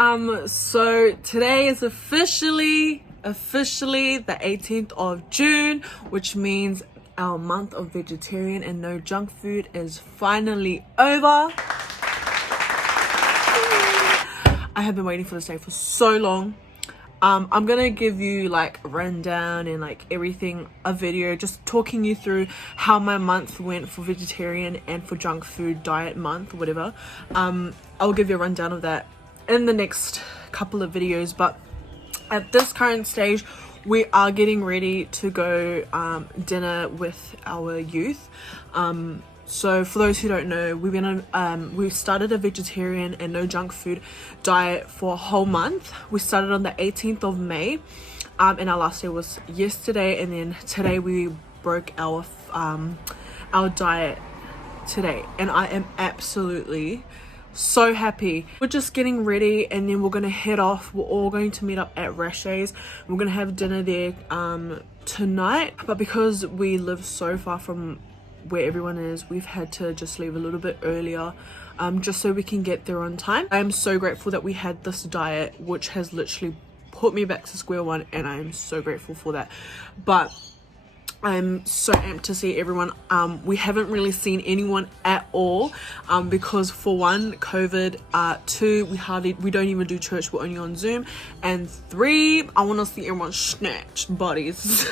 So today is officially the 18th of June, which means our month of vegetarian and no junk food is finally over. I have been waiting for this day for so long. I'm gonna give you like a rundown and like everything, a video just talking you through how my month went for vegetarian and for junk food diet month, whatever. I'll give you a rundown of that in the next couple of videos, but at this current stage we are getting ready to go dinner with our youth. So for those who don't know, we've started a vegetarian and no junk food diet for a whole month. We started on the 18th of May, and our last day was yesterday, and then today we broke our diet today, and I am absolutely so happy. We're just getting ready and then we're gonna head off. We're all going to meet up at Rashay's. We're gonna have dinner there tonight, but because we live so far from where everyone is, we've had to just leave a little bit earlier just so we can get there on time. I'm so grateful that we had this diet, which has literally put me back to square one, and I'm so grateful for that. But I'm so amped to see everyone. We haven't really seen anyone at all because for one, COVID, two, we don't even do church, we're only on Zoom, and three, I want to see everyone snatch bodies.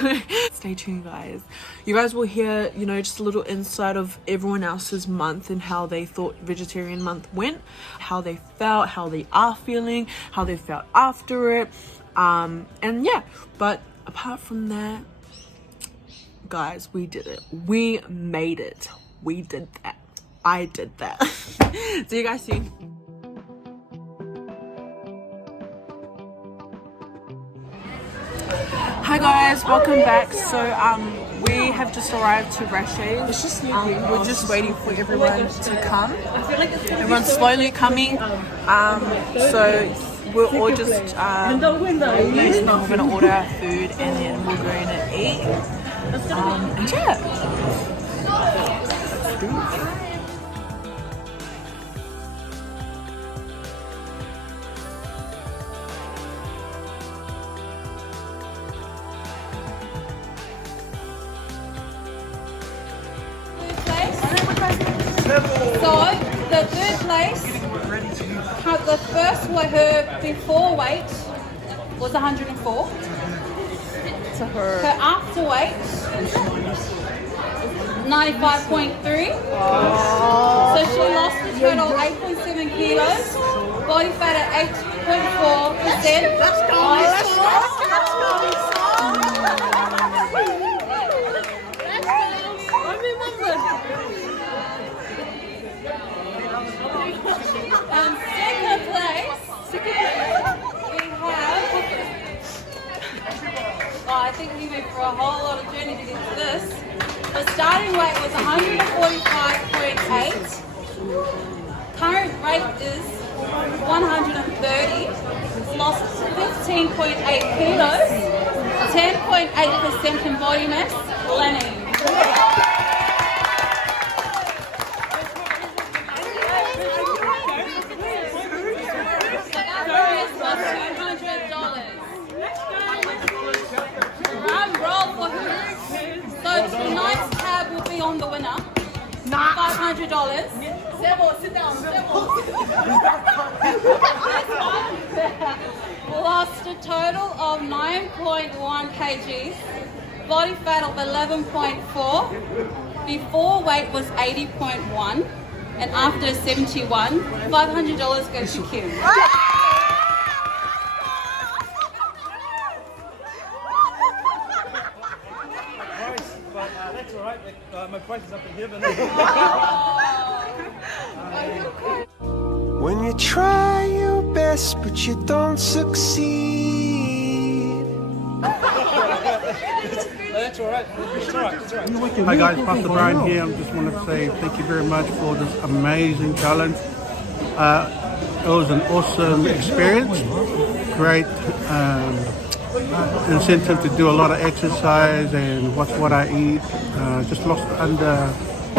Stay tuned, guys. You guys will hear, you know, just a little insight of everyone else's month and how they thought vegetarian month went, how they felt, how they are feeling, how they felt after it, and yeah. But apart from that, guys, we did it. We made it. We did that. I did that. See you guys soon. Hi guys, welcome back. So we have just arrived to Rashay's. We're just waiting for everyone to come. Everyone's slowly coming. So we're all just we're gonna order our food and then we're going to eat. And yeah. So the third place, the first her before weight was 104. To her. Her after weight 95.3. So she lost a total 8.7 kilos. Body fat at 8.4%. Let's go. Second place, we have, I think we went for a whole lot of journey to get to this. The starting weight was 145.8. Current weight is 130. Lost 15.8 kilos. 10.8% in body mass. Lenny. Tonight's tab will be on the winner. $500. Sit down. Lost a total of 9.1 kgs. Body fat of 11.4. Before weight was 80.1. And after 71, $500 goes to Kim. That's all right. My price is up in heaven. When you try your best but you don't succeed. That's all right. It's all right. It's all right. Hi guys, Pastor Brian here. I just want to say thank you very much for this amazing challenge. It was an awesome experience. Great incentive to do a lot of exercise and watch what I eat. Just lost under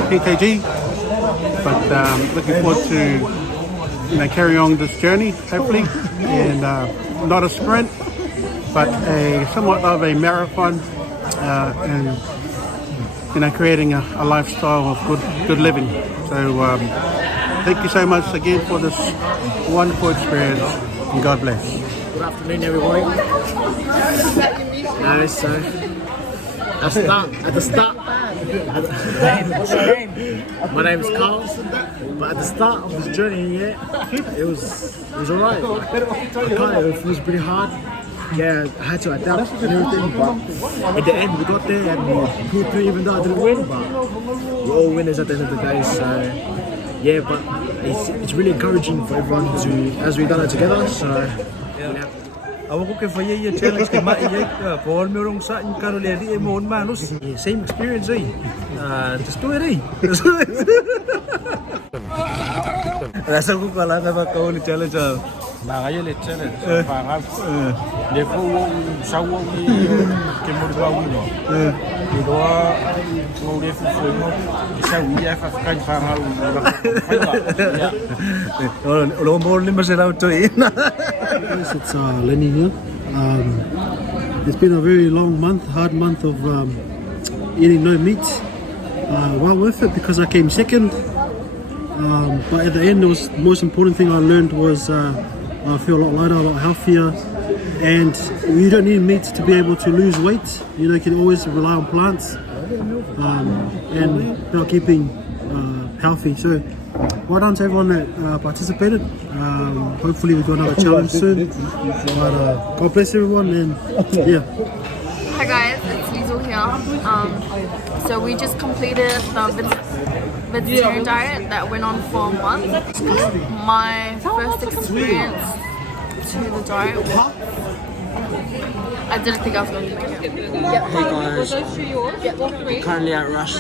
10 kg, but looking forward to carry on this journey, hopefully, and not a sprint, but a somewhat of a marathon, and creating a lifestyle of good living. So thank you so much again for this wonderful experience, and God bless. Good afternoon, everybody. At the start, my name is Carl. But at the start of this journey, it was alright. It was pretty hard. Yeah, I had to adapt and everything, but at the end we got there and we pulled through, even though I didn't win, but we're all winners at the end of the day. So yeah, but it's really encouraging for everyone to, as we've done it together. So Aku ko ke faya ye challenge ke mai ye ko me rong sa in karo le di mo ma no same experience just do it rasa ko kala na ba ko ni challenge mà cái lịch challenge và ngáp để phụ sau đi cái một bao nhiêu thì đó ngồi để phụ nó sau đi phải phải phải lo mo ni ma se la to in Yes, it's Lenny here. It's been a very long month, hard month of eating no meat. Well worth it because I came second. But at the end, the most important thing I learned was I feel a lot lighter, a lot healthier. And you don't need meat to be able to lose weight. You can always rely on plants and keeping healthy. So well done to everyone that participated. Hopefully we do another challenge soon. But God bless everyone, and yeah. Hi guys, it's Liesl here. So we just completed the vegetarian diet that went on for a month. My first experience to the diet was, I didn't think I was going to make it. hey guys, currently at Rush.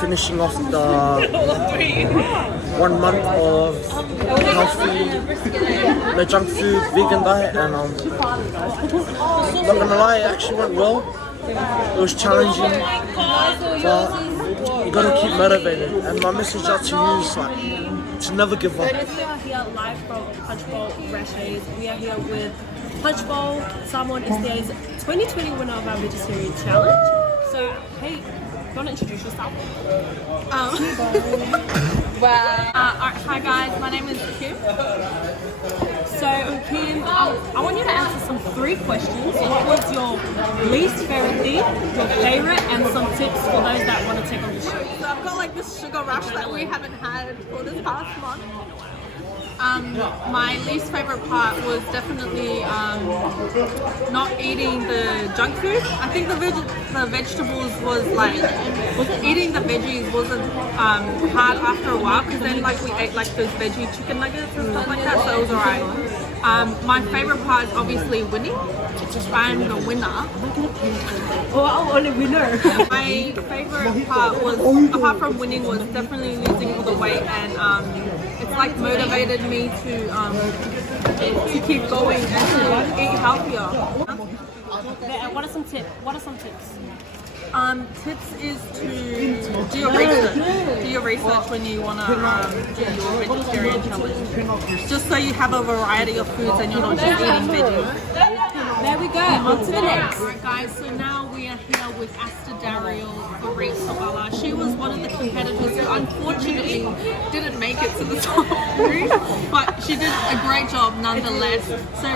Finishing off the 1 month of healthy, no junk food, vegan diet, and not gonna lie, it actually went well. It was challenging, but you gotta keep motivated. And my message out to you is to never give up. We are here live from Punch Bowl Rashes. We are here with Punch Bowl, Samoan SDA's 2020 winner of our vegetarian challenge. So, hey, do you want to introduce yourself? Hi guys, my name is Kim. So, Kim, I want you to answer some 3 questions. What was your least favorite thing, your favorite, and some tips for those that want to take on the show? So I've got like this sugar rush that we haven't had for this past month. My least favorite part was definitely not eating the junk food. I think the vegetables was like, eating the veggies wasn't hard after a while, because then like we ate like those veggie chicken nuggets and stuff like that, so it was alright. My favorite part is obviously winning. I'm the winner. Oh, only winner. My favorite part was, apart from winning, was definitely losing all the weight, and it's like motivated me to keep going and to eat healthier. What are some tips? Tips is to do your research. Do your research when you want to do your vegetarian challenge. Just so you have a variety of foods and you're not just eating veggies. There we go. On to the next. Alright guys, so now we are here with Asta Dariel Farisawala. She was one of the competitors who unfortunately didn't make it to the top, but she did a great job nonetheless. So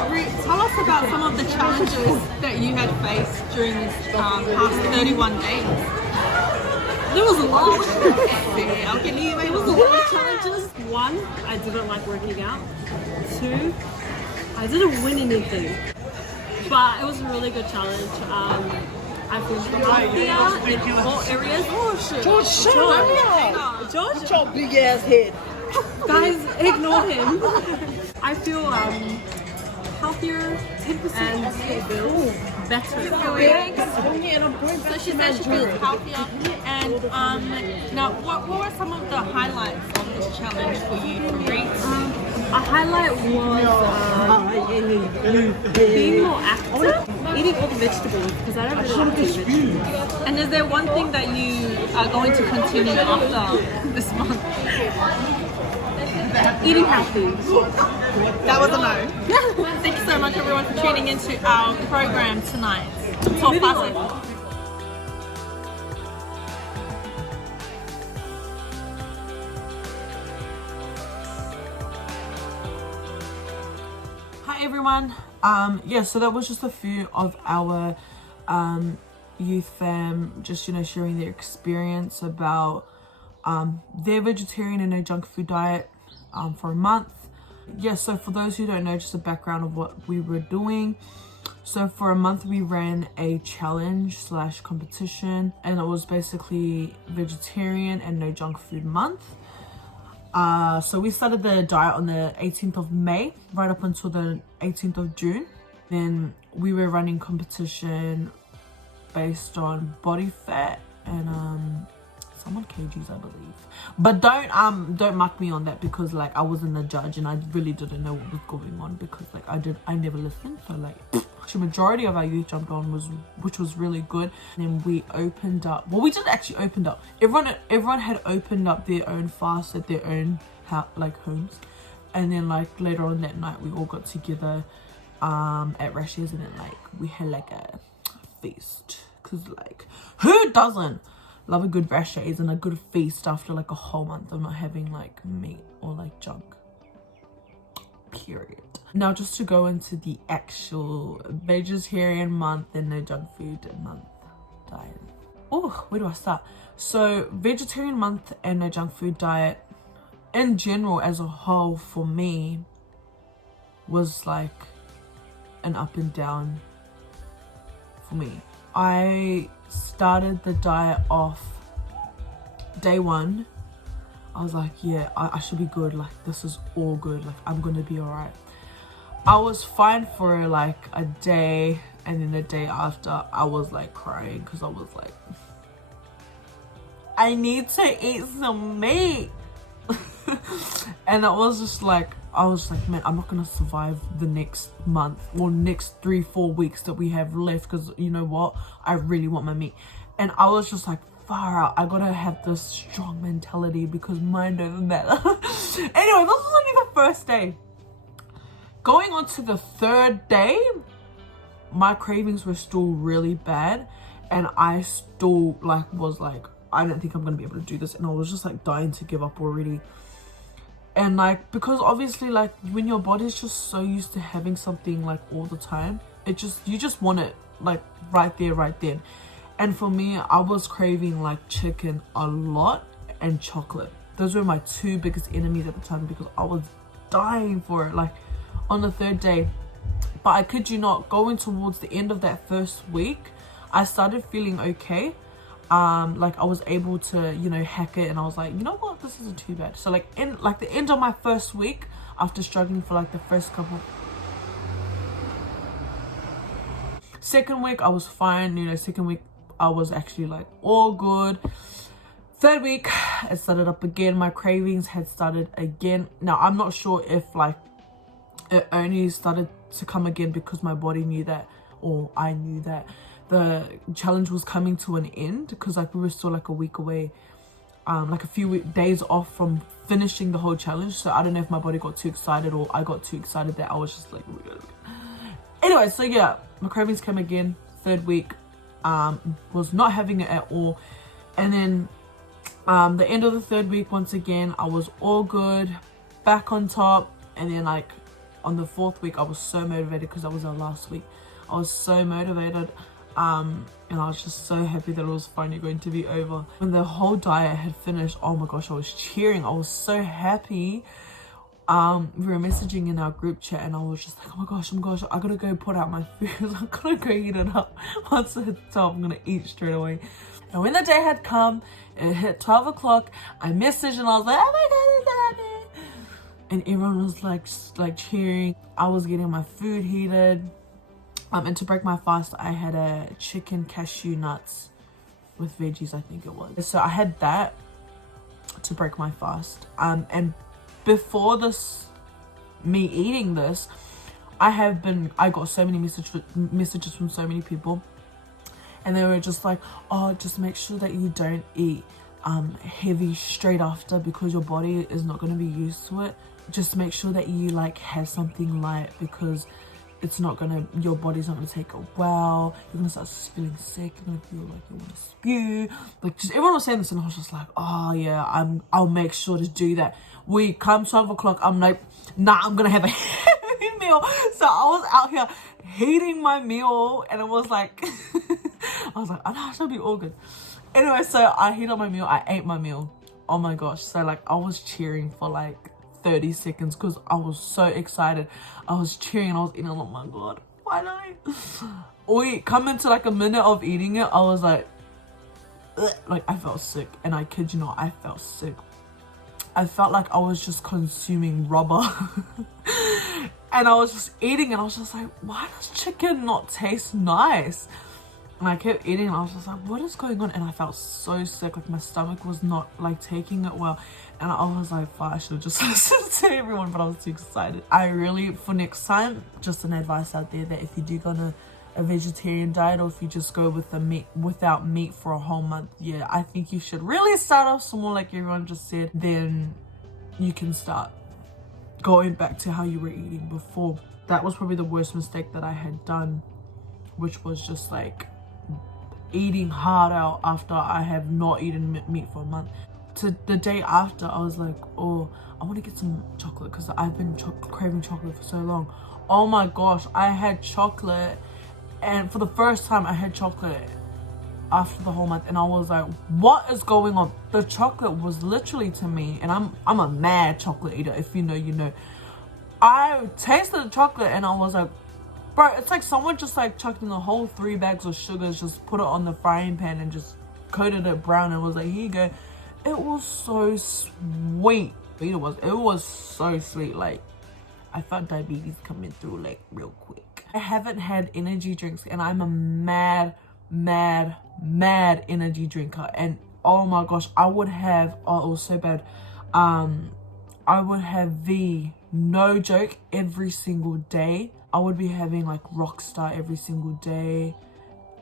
tell us about some of the challenges that you had faced during this past 31 days. There was a lot. There was a lot of challenges. 1, I didn't like working out. 2, I didn't win anything. But it was a really good challenge. I feel healthier in all areas. Oh shit! George, With your big ass head. guys, ignore him. I feel healthier 10% and better. So she said she feels healthier. And now, what were some of the highlights of this challenge for you? A highlight was being more active. eating all the vegetables because I don't really like to eat vegetables. And is there one thing that you are going to continue after this month? Eating healthy. That was a no. Thank you so much everyone for tuning into our program tonight. Talk fast. Hi everyone. Yeah, so that was just a few of our youth fam just, you know, sharing their experience about their vegetarian and no junk food diet for a month. Yeah, so for those who don't know, just a background of what we were doing. So for a month we ran a challenge / competition, and it was basically vegetarian and no junk food month. So we started the diet on the 18th of May right up until the 18th of June. Then we were running competition based on body fat and some on kgs, I believe. But don't mark me on that, because like I wasn't the judge and I really didn't know what was going on, because like I never listened. So like the majority of our youth jumped on, which was really good. And then we opened up, well, we didn't actually open up, everyone had opened up their own fast at their own homes. And then like later on that night we all got together at Rash's, and then like we had like a feast, because like who doesn't love a good Rash's and a good feast after like a whole month of not having like meat or like junk, period. Now just to go into the actual vegetarian month and no junk food month diet. Oh, where do I start? So vegetarian month and no junk food diet in general as a whole for me was like an up and down for me. I started the diet off day one. I was like, yeah, I should be good. Like this is all good. Like I'm gonna be all right. I was fine for like a day, and then the day after I was like crying because I was like, I need to eat some meat. And I was just like, man, I'm not gonna survive the next month or next 3-4 weeks that we have left, because you know what, I really want my meat. And I was just like, far out, I gotta have this strong mentality because mind over matter. Anyway, this was only the first day. Going on to the third day, my cravings were still really bad, and I still like was like, I don't think I'm gonna be able to do this, and I was just like dying to give up already. And like, because obviously like when your body's just so used to having something like all the time, you just want it like right there, right then. And for me, I was craving like chicken a lot and chocolate. Those were my two biggest enemies at the time, because I was dying for it like on the third day. But I kid you not, going towards the end of that first week, I started feeling okay. Like I was able to, you know, hack it, and I was like, you know what, this isn't too bad. So like in like the end of my first week, after struggling for like the first couple, second week I was fine, you know. Second week I was actually like all good. Third week it started up again. My cravings had started again. Now I'm not sure if like it only started to come again because my body knew that, or I knew that the challenge was coming to an end, because like we were still like a week away, like a few days off from finishing the whole challenge. So I don't know if my body got too excited or I got too excited that I was just like, anyway. So yeah, my cravings came again. Third week, was not having it at all. And then the end of the third week, once again I was all good, back on top. And then like on the fourth week I was so motivated, because that was our last week. I was so motivated, and I was just so happy that it was finally going to be over. When the whole diet had finished, oh my gosh, I was cheering. I was so happy. We were messaging in our group chat, and I was just like, oh my gosh, I gotta go put out my food. I gotta go eat it up. Once it's up, I'm gonna eat straight away. And when the day had come, it hit 12 o'clock, I messaged and I was like, oh my god, it's happening. And everyone was like cheering. I was getting my food heated. And to break my fast, I had a chicken cashew nuts with veggies, I think it was. So I had that to break my fast. And before me eating this, I got so many messages from so many people, and they were just like, oh, just make sure that you don't eat heavy straight after, because your body is not going to be used to it. Just make sure that you like have something light, because it's not gonna, your body's not gonna take it well. You're gonna start feeling sick. You're gonna feel like you want to spew. Like, just everyone was saying this, and I was just like, oh yeah, I'll make sure to do that. We come 12 o'clock, I'm like, nah, I'm gonna have a heavy meal. So I was out here heating my meal, and it was like I was like, oh no, I should be all good. Anyway, so I heated up my meal, I ate my meal. Oh my gosh. So like I was cheering for like 30 seconds because I was so excited. I was cheering and I was eating. Oh my god, finally. We come into like a minute of eating it, I was like ugh, like I felt sick, and I kid you not, I felt sick. I felt like I was just consuming rubber. And I was just eating, and I was just like, why does chicken not taste nice? And I kept eating, and I was just like, what is going on? And I felt so sick, like my stomach was not like taking it well. And I was like, fuck, I should have just listened to everyone, but I was too excited. I really, for next time, just an advice out there, that if you do go on a vegetarian diet, or if you just go with the meat, without meat for a whole month, yeah, I think you should really start off small, like everyone just said. Then you can start going back to how you were eating before. That was probably the worst mistake that I had done, which was just like eating hard out after I have not eaten meat for a month. To the day after, I was like, oh, I want to get some chocolate, because I've been craving chocolate for so long. Oh my gosh, I had chocolate, and for the first time I had chocolate after the whole month, and I was like, what is going on? The chocolate was literally, to me, and I'm a mad chocolate eater, if you know, you know. I tasted the chocolate and I was like, bro, it's like someone just like chucked in the whole 3 bags of sugars, just put it on the frying pan and just coated it brown, and was like, here you go. It was so sweet. It was so sweet. Like, I felt diabetes coming through like real quick. I haven't had energy drinks, and I'm a mad energy drinker. And oh my gosh, I would have, oh, it was so bad. I would have no joke, every single day. I would be having like Rockstar every single day.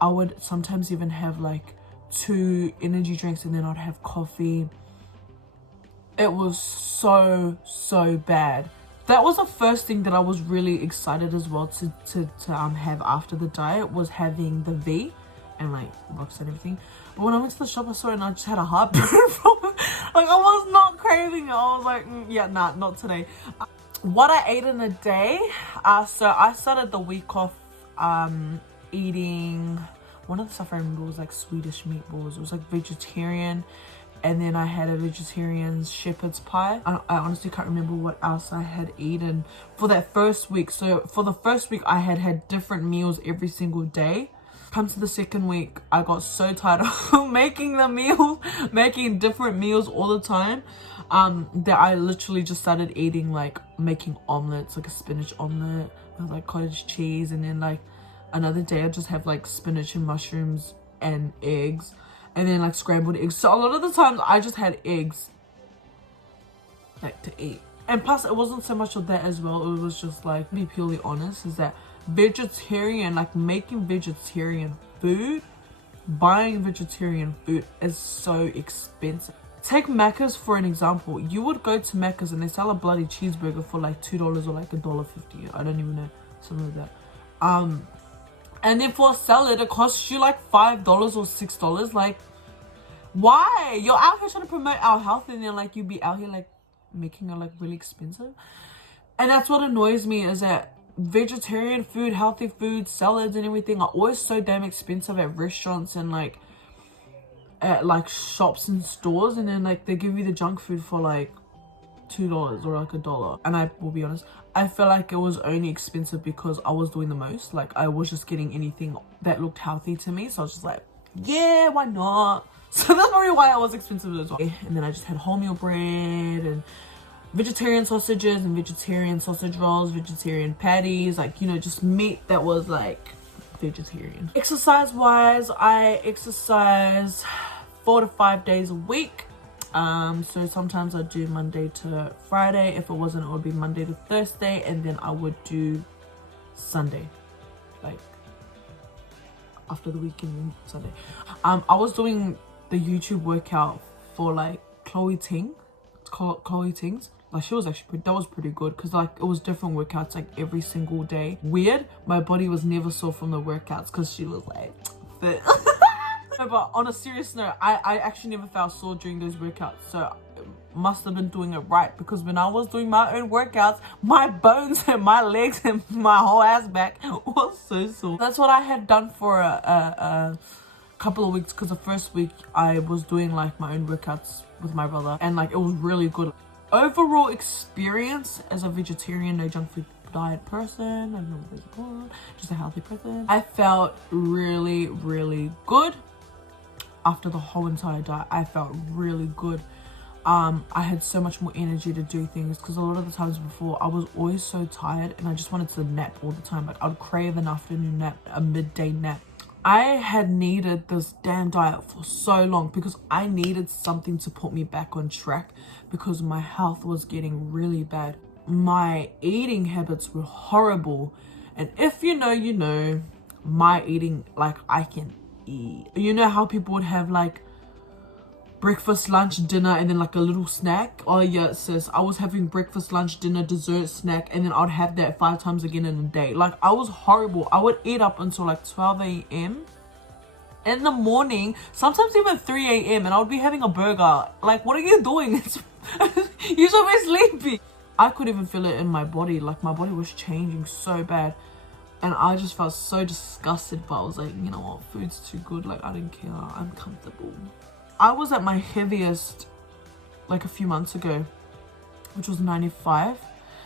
I would sometimes even have like 2 energy drinks, and then I'd have coffee. It was so bad. That was the first thing that I was really excited as well to have after the diet, was having the V and like Rockstar and everything. But when I went to the shop, I saw it and I just had a heartburn from it. Like, I was not craving it. I was like, yeah, nah, not today. What I ate in a day, so I started the week off eating, one of the stuff I remember was like Swedish meatballs. It was like vegetarian, and then I had a vegetarian shepherd's pie. I honestly can't remember what else I had eaten for that first week. So for the first week, I had different meals every single day. Come to the second week, I got so tired of making different meals all the time, that I literally just started eating, like making omelets, like a spinach omelet with like cottage cheese, and then like another day I just have like spinach and mushrooms and eggs, and then like scrambled eggs. So a lot of the times I just had eggs like to eat. And plus, it wasn't so much of that as well. It was just like, to be purely honest, is that vegetarian, like making vegetarian food, buying vegetarian food is so expensive. Take Macca's for an example. You would go to Macca's and they sell a bloody cheeseburger for like $2 or like $1.50. I don't even know, something like that. And then for a salad, it costs you like $5 or $6. Like, why? You're out here trying to promote our health, and then like you be out here like making it like really expensive. And that's what annoys me, is that vegetarian food, healthy food, salads and everything are always so damn expensive at restaurants and like at like shops and stores, and then like they give you the junk food for like $2 or like $1. And I will be honest, I feel like it was only expensive because I was doing the most. Like, I was just getting anything that looked healthy to me, so I was just like, yeah, why not? So that's probably why it was expensive as well. And then I just had wholemeal bread and vegetarian sausages and vegetarian sausage rolls, vegetarian patties, like, you know, just meat that was like vegetarian. Exercise wise, I exercise 4 to 5 days a week. So sometimes I do Monday to Friday. If it wasn't, it would be Monday to Thursday, and then I would do Sunday, like after the weekend Sunday. I was doing the YouTube workout for like Chloe Ting. It's called Chloe Ting's. Like she was actually that was pretty good because like it was different workouts like every single day. Weird, my body was never sore from the workouts because she was like fit. No, but on a serious note, I actually never felt sore during those workouts, so must have been doing it right, because when I was doing my own workouts, my bones and my legs and my whole ass back was so sore. That's what I had done for a couple of weeks, because the first week I was doing like my own workouts with my brother, and like it was really good. Overall experience as a vegetarian, no junk food diet person, I don't know what it's called, just a healthy person, I felt really good after the whole entire diet. I felt really good. I had so much more energy to do things, because a lot of the times before I was always so tired and I just wanted to nap all the time. Like I would crave an afternoon nap, a midday nap. I had needed this damn diet for so long because I needed something to put me back on track, because my health was getting really bad. My eating habits were horrible, and if you know, you know, my eating, like I can eat. You know how people would have like breakfast, lunch, dinner, and then like a little snack? Oh yeah, sis, I was having breakfast, lunch, dinner, dessert, snack, and then I'd have that 5 times again in a day. Like I was horrible. I would eat up until like 12 a.m. in the morning, sometimes even 3 a.m. and I would be having a burger. Like, what are you doing? You're so sleepy. I could even feel it in my body. Like my body was changing so bad, and I just felt so disgusted. But I was like, you know what, food's too good. Like I didn't care. I'm comfortable. I was at my heaviest like a few months ago, which was 95.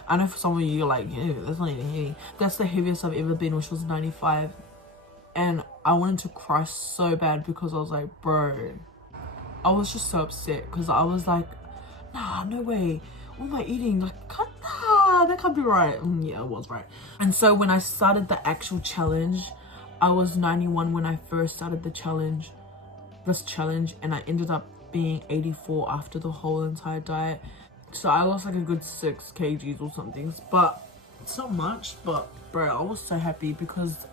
I know for some of you you're like, yeah, that's not even heavy. That's the heaviest I've ever been, which was 95. And I wanted to cry so bad, because I was like, bro, I was just so upset, because I was like, nah, no way. What am I eating? Like, that can't be right. Yeah, it was right. And so when I started the actual challenge, I was 91 when I first started the challenge. And I ended up being 84 after the whole entire diet. So I lost like a good 6 kgs or something, but it's not much. But bro, I was so happy because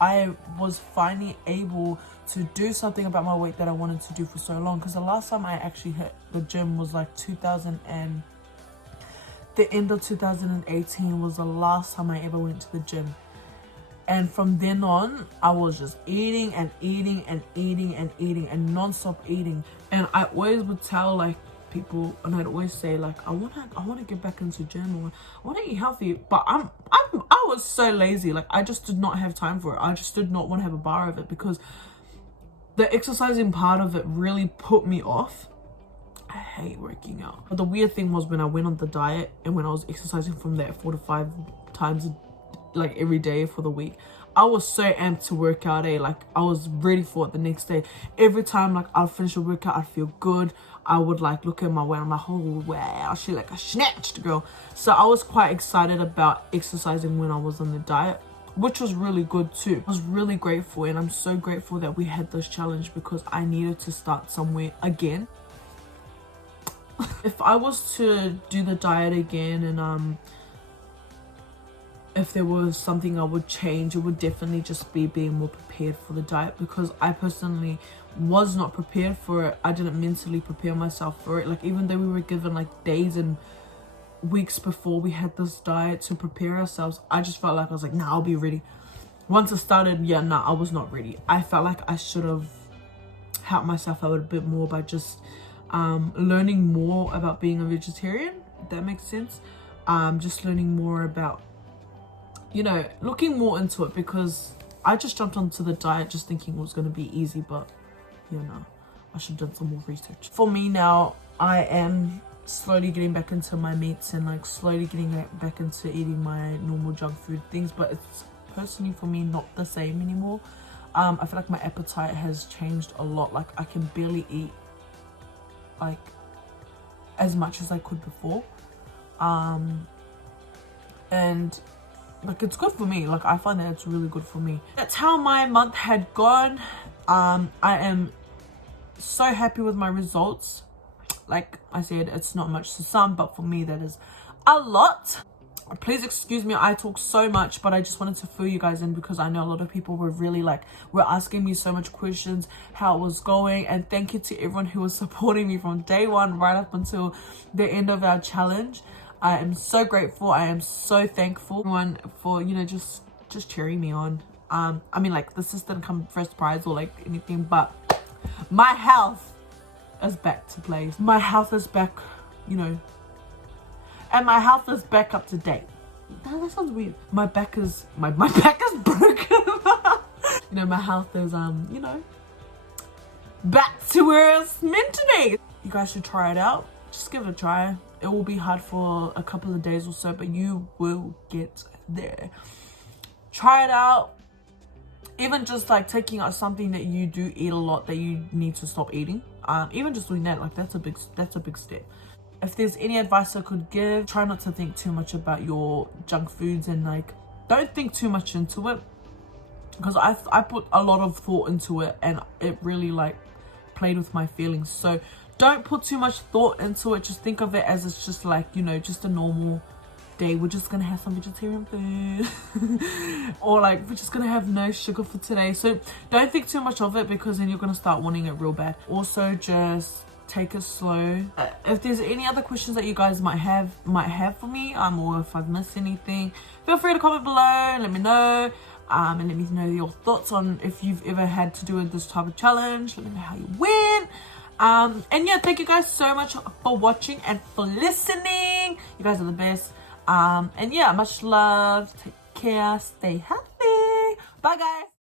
I was finally able to do something about my weight that I wanted to do for so long. Because the last time I actually hit the gym was like the end of 2018 was the last time I ever went to the gym. And from then on, I was just eating and eating and eating and eating and non-stop eating. And I always would tell like people, and I'd always say like, I wanna get back into gym, or I wanna eat healthy. But I was so lazy. Like I just did not have time for it. I just did not want to have a bar of it, because the exercising part of it really put me off. I hate working out. But the weird thing was, when I went on the diet and when I was exercising from there 4 to 5 times like every day for the week, I was so amped to work out. Like I was ready for it the next day. Every time like I'd finish a workout, I'd feel good. I would like look at my weight, I'm like, oh wow, she like a snatched girl. So I was quite excited about exercising when I was on the diet, which was really good too. I was really grateful, and I'm so grateful that we had this challenge, because I needed to start somewhere again. If I was to do the diet again, and if there was something I would change, it would definitely just be being more prepared for the diet, because I personally was not prepared for it. I didn't mentally prepare myself for it. Like even though we were given like days and weeks before we had this diet to prepare ourselves, I just felt like I was like, nah, I'll be ready. Once I started, yeah, nah, I was not ready. I felt like I should have helped myself out a bit more by just learning more about being a vegetarian, if that makes sense. Just learning more about, you know, looking more into it, because I just jumped onto the diet just thinking it was going to be easy, but you know, I should have done some more research. For me now, I am slowly getting back into my meats and like slowly getting back into eating my normal junk food things, but it's personally for me not the same anymore. I feel like my appetite has changed a lot. Like I can barely eat like as much as I could before, and like it's good for me. Like I find that it's really good for me. That's how my month had gone. I am so happy with my results. Like I said, it's not much to some, but for me that is a lot. Please excuse me, I talk so much, but I just wanted to fill you guys in because I know a lot of people were really like, were asking me so much questions, how it was going. And thank you to everyone who was supporting me from day one right up until the end of our challenge. I am so grateful. I am so thankful everyone for, you know, just cheering me on. I mean, like, this didn't come first prize or like anything, but my health is back to place. My health is back, you know, and my health is back up to date. That sounds weird. My back is broken. You know, my health is you know, back to where it's meant to be. You guys should try it out. Just give it a try. It will be hard for a couple of days or so, but you will get there. Try it out. Even just like taking out something that you do eat a lot that you need to stop eating. Even just doing that, like that's a big step. If there's any advice I could give, try not to think too much about your junk foods and like don't think too much into it, because I put a lot of thought into it and it really like played with my feelings. So don't put too much thought into it. Just think of it as it's just like, you know, just a normal day. We're just gonna have some vegetarian food or like we're just gonna have no sugar for today. So don't think too much of it, because then you're gonna start wanting it real bad. Also, just take it slow. If there's any other questions that you guys might have for me, or if I've missed anything, feel free to comment below and let me know. And let me know your thoughts on if you've ever had to do this type of challenge. Let me know how you went. And yeah, thank you guys so much for watching and for listening. You guys are the best. And yeah, much love. Take care. Stay healthy. Bye guys.